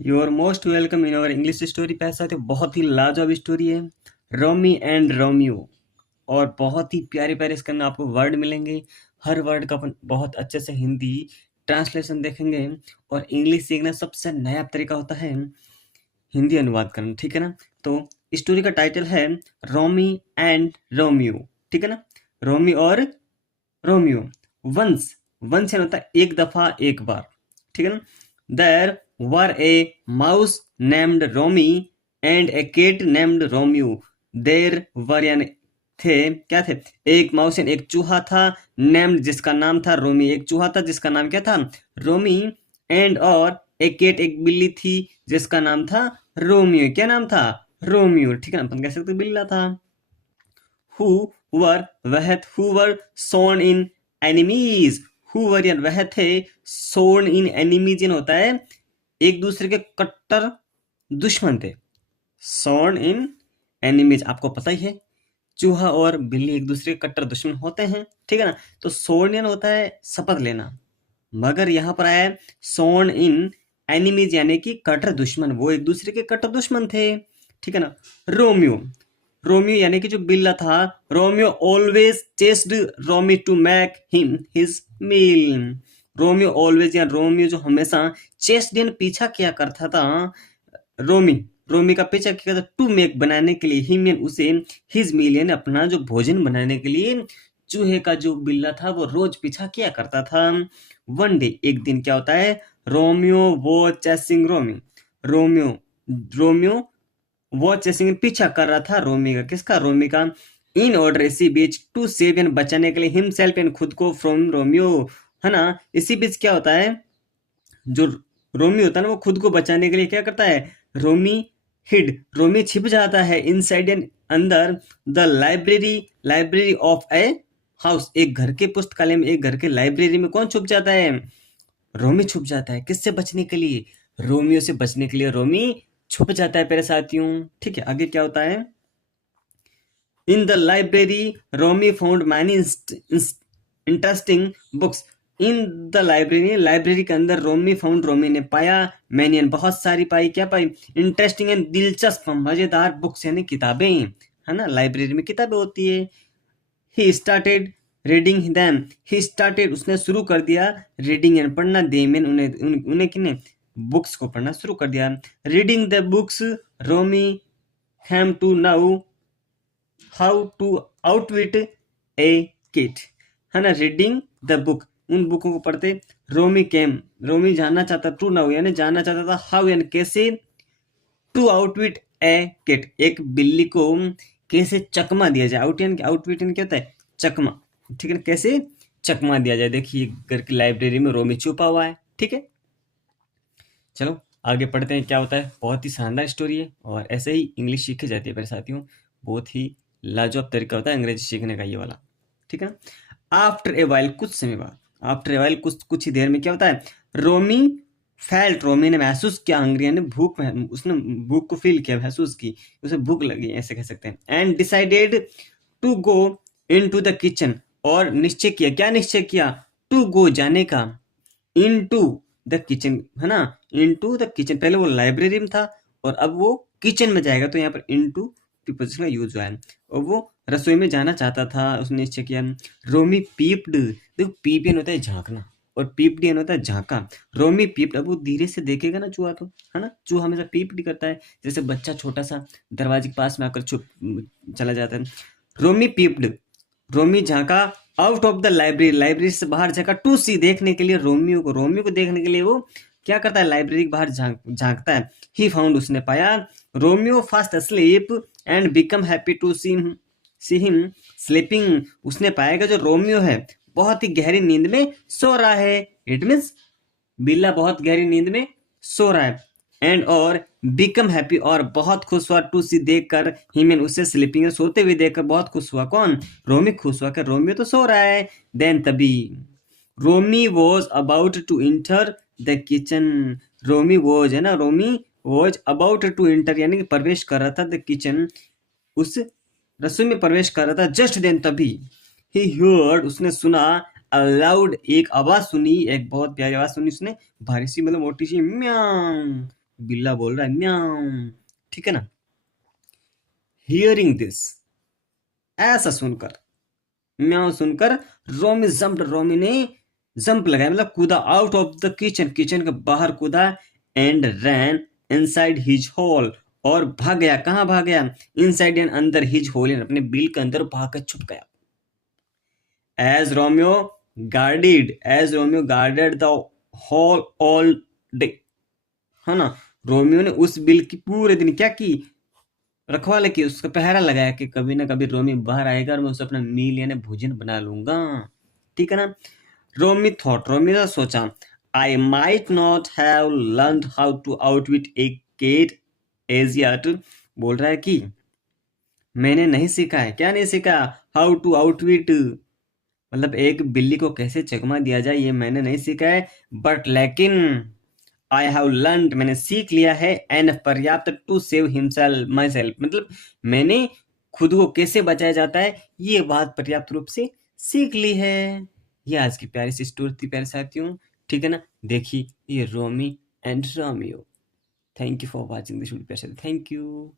You are most welcome in our English story. पैसा तो बहुत ही लाजवाब स्टोरी है, रोमी एंड रोमियो। और बहुत ही प्यारे प्यारे इसके अंदर आपको वर्ड मिलेंगे। हर वर्ड का अपन बहुत अच्छे से हिंदी ट्रांसलेशन देखेंगे। और इंग्लिश सीखना सबसे नया तरीका होता है हिंदी अनुवाद करना, ठीक है ना। तो स्टोरी का टाइटल है रोमी एंड रोमियो, ठीक है ना। रोमी और रोमियो। वंस, वंस होता है एक दफा, एक बार, ठीक है ना। There were a mouse named Romi and a cat named Romeo. There were यानी थे, क्या थे, एक माउस यानी एक चूहा था, नेम्ड जिसका नाम था रोमी, एक चूहा था जिसका नाम क्या था, रोमी। एंड और एक कैट एक बिल्ली थी जिसका नाम था रोमियो। क्या नाम था, रोमियो, ठीक है ना। अपन कह सकते बिल्ला था। हु वर वह, who were sworn in enemies, who were यानी वह थे, सोन इन एनिमीज यानी होता है एक दूसरे के कट्टर दुश्मन थे। सोन इन एनिमीज आपको पता ही है, चूहा और बिल्ली एक दूसरे के कट्टर दुश्मन होते हैं, ठीक है ना। तो सोन यानी होता है शपथ लेना, मगर यहाँ पर आया सोन इन एनिमीज यानी कि कट्टर दुश्मन, वो एक दूसरे के कट्टर दुश्मन थे, ठीक है ना। रोमियो, रोमियो यानी कि जो बिल्ला था, Romeo always chased Romy to make him his meal. Romeo always या रोमियो जो हमेशा चेस्ड यानी पीछा किया करता था, रोमी, रोमी का पीछा किया था टू मेक बनाने के लिए, हिम यानी उसे, हिज मील यानी अपना जो भोजन बनाने के लिए चूहे का जो बिल्ला था वो रोज पीछा किया करता था। वन डे एक दिन क्या होता है, रोमियो वो चेसिंग रोमी, रोमियो, रोमियो वो चेसिंग पीछा कर रहा था रोमी का, किसका, रोमी का। इन ऑर्डर इसी बीच टू सेव यानी बचाने के लिए, हिमसेल्फ यानी खुद को, फ्रॉम रोमियो, है ना। इसी बीच क्या होता है, जो रोमी होता है ना वो खुद को बचाने के लिए क्या करता है, रोमी हिड, रोमी छिप जाता है, इनसाइड एंड अंदर, the library, library of a house, एक घर के पुस्तकालय में, एक घर के लाइब्रेरी में कौन छुप जाता है, रोमी छुप जाता है। किससे बचने के लिए, रोमियो से बचने के लिए रोमी छुप जाता है मेरे साथियों, ठीक है। आगे क्या होता है, in the library Romy found many interesting books. In the library, library के अंदर रोमी फाउंड, रोमी ने पाया, मैनी बहुत सारी पाई, क्या पाई, इंटरेस्टिंग एंड दिलचस्प मजेदार बुक्स यानी किताबें, है ना। लाइब्रेरी में किताबें होती है। He started reading them, he started उसने शुरू कर दिया, रीडिंग एंड पढ़ना, देम उन्हें किन्हें, बुक्स को पढ़ना शुरू कर दिया। Reading the books Romy came to know how to outwit a cat, है ना। रीडिंग द बुक, उन बुकों को पढ़ते, रोमी केम, रोमी जानना चाहता, टू नाउ यानी जानना चाहता था, हाउ यानी कैसे, टू आउटविट ए किट, एक बिल्ली को कैसे चकमा दिया जाए, आउट यानी आउटविट यानी क्या होता है, चकमा, ठीक है ना, कैसे चकमा दिया जाए। देखिए घर की लाइब्रेरी में रोमी छुपा हुआ है, ठीक है। चलो आगे पढ़ते हैं क्या होता है। बहुत ही शानदार स्टोरी है और ऐसे ही इंग्लिश सीखी जाती है मेरे साथियों। बहुत ही लाजवाब तरीका होता है अंग्रेजी सीखने का ये वाला, ठीक है ना। आफ्टर ए वाइल, कुछ समय बाद, आफ्टर ए वाइल कुछ ही देर में क्या होता है, रोमी फेल्ट, रोमी ने महसूस किया, हंग्री यानी भूख, उसने भूख को फील किया, महसूस की, उसे भूख लगी, ऐसे कह सकते हैं। And decided to go into the kitchen, और निश्चय किया, क्या निश्चय किया, टू गो जाने का, इन टू द किचन, है ना, इन टू द किचन। पहले वो लाइब्रेरी में था और अब वो किचन में जाएगा, तो यहाँ पर इन टू प्रीपोजिशन का यूज हुआ है। और वो रसोई में जाना चाहता था, उसने निश्चय किया। रोमी पीप्ड, देखो पीप यानी होता है झांकना और पीप्ड यानी होता है झांका। रोमी पीप्ड, अब वो धीरे से देखेगा ना चूहा, तो है ना, चूहा हमेशा पीप्ड करता है, जैसे बच्चा छोटा सा दरवाजे के पास में आकर छुप चला जाता है। रोमी पीप्ड, रोमी झांका, out of the library, library से बाहर झांका, टू सी देखने के लिए, रोमियो को, रोमियो को देखने के लिए वो क्या करता है, लाइब्रेरी के बाहर झांकता है। ही फाउंड, उसने पाया, Romeo fast asleep and become happy to see him sleeping, उसने पाएगा जो रोमियो है बहुत ही गहरी नींद में सो रहा है। इट मीन्स बिल्ला बहुत गहरी नींद में सो रहा है। एंड और बिकम हैप्पी, और बहुत खुश हुआ, टू सी देखकर, हिमेन उसे स्लीपिंग सोते हुए देखकर बहुत खुश हुआ, कौन, रोमी खुश हुआ कि रोमियो तो सो रहा है। देन तभी, Romi was about to enter the kitchen, Romi was है ना, Romi was about to enter यानी कि प्रवेश कर रहा था, द किचन, उस रसोई में प्रवेश कर रहा था। जस्ट देन तभी, ही हर्ड, उसने सुना, अलाउड एक आवाज सुनी, एक बहुत प्यारी आवाज सुनी उसने, भारी सी मतलब मोटी सी, म्याऊ बिल्ला बोल रहा है म्याऊं, ठीक है ना। हियरिंग दिस, ऐसा सुनकर, म्याऊं सुनकर, रोमी जंप्ड, रोमी ने जंप लगाया मतलब कूदा, out of the kitchen, kitchen के बाहर कूदा, and ran inside his hole, और भाग गया, कहाँ भाग गया, इनसाइड एंड अंदर, हिज होल अपने बिल के अंदर भाग कर छुप गया। As Romeo as Romeo guarded the hall all day, है ना, रोमियो ने उस बिल की पूरे दिन क्या की, रखवाले की, उसका पहरा लगाया कि कभी ना कभी रोमी बाहर आएगा और मैं उसे अपना मील यानी भोजन बना लूंगा, ठीक है ना। रोमी ने सोचा, I might not have learn how to outwit a cat as yet, बोल रहा है कि मैंने नहीं सीखा है, क्या नहीं सीखा, हाउ टू आउटविट, मतलब एक बिल्ली को कैसे चकमा दिया जाए ये मैंने नहीं सीखा है, बट लेकिन आई हैव लर्न, मैंने सीख लिया है, एंड पर्याप्त to save himself myself, मतलब मैंने खुद को कैसे बचाया जाता है ये बात पर्याप्त रूप से सीख ली है। ये आज की प्यारी सी स्टोरी थी प्यारे साथियों, ठीक है ना। देखिए ये Romi and Romeo. Thank you for watching this video, thank you.